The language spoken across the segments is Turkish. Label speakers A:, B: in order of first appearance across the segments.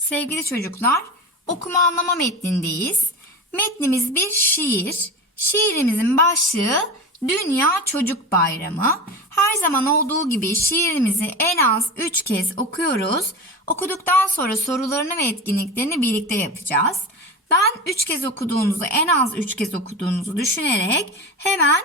A: Sevgili çocuklar, okuma anlama metnindeyiz. Metnimiz bir şiir. Şiirimizin başlığı Dünya Çocuk Bayramı. Her zaman olduğu gibi şiirimizi en az 3 kez okuyoruz. Okuduktan sonra sorularını ve etkinliklerini birlikte yapacağız. Ben 3 kez okuduğunuzu, en az 3 kez okuduğunuzu düşünerek hemen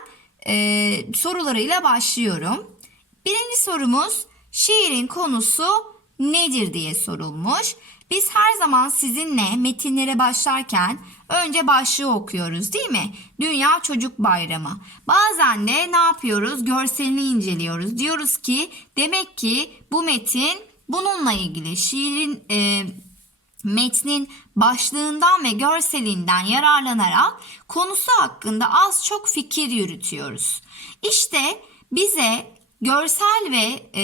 A: e, sorularıyla başlıyorum. Birinci sorumuz şiirin konusu nedir diye sorulmuş. Biz her zaman sizinle metinlere başlarken önce başlığı okuyoruz değil mi? Dünya Çocuk Bayramı. Bazen de ne yapıyoruz? Görselini inceliyoruz. Diyoruz ki demek ki bu metin bununla ilgili şiirin e, metnin başlığından ve görselinden yararlanarak konusu hakkında az çok fikir yürütüyoruz. İşte bize görsel ve e,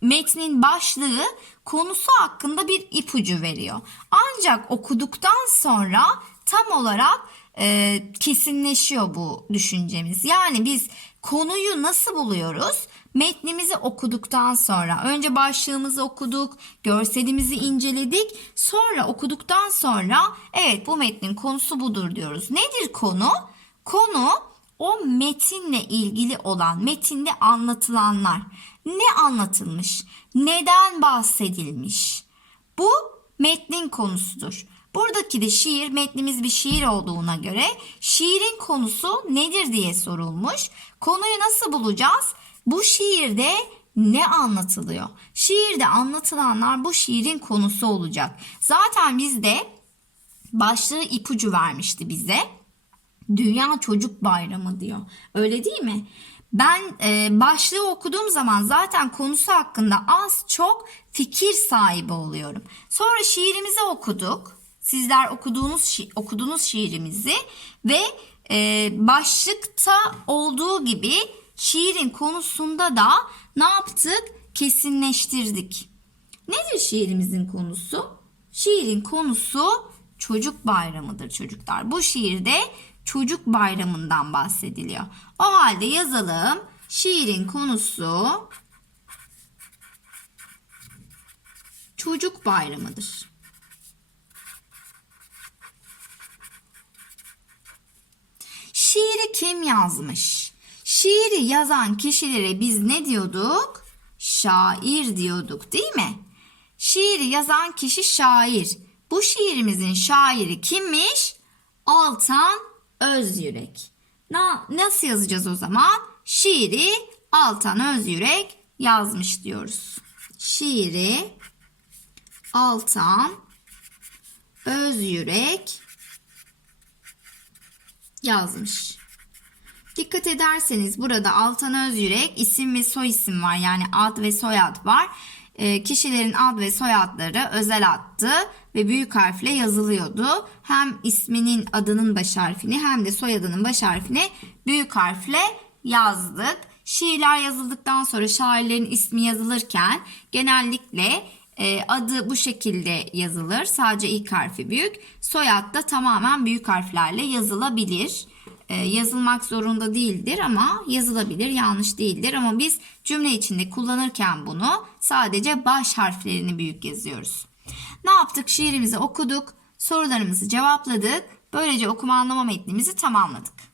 A: metnin başlığı konusu hakkında bir ipucu veriyor. Ancak okuduktan sonra tam olarak e, kesinleşiyor bu düşüncemiz. Yani biz konuyu nasıl buluyoruz? Metnimizi okuduktan sonra önce başlığımızı okuduk, görselimizi inceledik. Sonra okuduktan sonra evet bu metnin konusu budur diyoruz. Nedir konu? Konu o metinle ilgili olan, metinde anlatılanlar. Ne anlatılmış? Neden bahsedilmiş? Bu metnin konusudur. Buradaki de şiir, metnimiz bir şiir olduğuna göre şiirin konusu nedir diye sorulmuş. Konuyu nasıl bulacağız? Bu şiirde ne anlatılıyor? Şiirde anlatılanlar bu şiirin konusu olacak. Zaten bizde başlığı ipucu vermişti bize. Dünya Çocuk Bayramı diyor. Öyle değil mi? Ben e, başlığı okuduğum zaman zaten konusu hakkında az çok fikir sahibi oluyorum. Sonra şiirimizi okuduk. Sizler okuduğunuz şi- okuduğunuz şiirimizi ve e, başlıkta olduğu gibi şiirin konusunda da ne yaptık? Kesinleştirdik. Nedir şiirimizin konusu? Şiirin konusu çocuk bayramıdır çocuklar. Bu şiirde çocuk bayramından bahsediliyor. O halde yazalım. Şiirin konusu çocuk bayramıdır. Şiiri kim yazmış? Şiiri yazan kişilere biz ne diyorduk? Şair diyorduk değil mi? Şiiri yazan kişi şair. Bu şiirimizin şairi kimmiş? Altan Özyürek. Na, nasıl yazacağız o zaman? Şiiri Altan Özyürek yazmış diyoruz. Şiiri Altan Özyürek yazmış. Dikkat ederseniz burada Altan Özyürek isim ve soy isim var. Yani ad ve soyad var. E, kişilerin ad ve soyadları özel attı ve büyük harfle yazılıyordu. Hem isminin adının baş harfini hem de soyadının baş harfini büyük harfle yazdık. Şiirler yazıldıktan sonra şairlerin ismi yazılırken genellikle e, adı bu şekilde yazılır. Sadece ilk harfi büyük. Soyad da tamamen büyük harflerle yazılabilir. E, yazılmak zorunda değildir ama yazılabilir. Yanlış değildir ama biz cümle içinde kullanırken bunu sadece baş harflerini büyük yazıyoruz. Ne yaptık? Şiirimizi okuduk. Sorularımızı cevapladık. Böylece okuma anlama metnimizi tamamladık.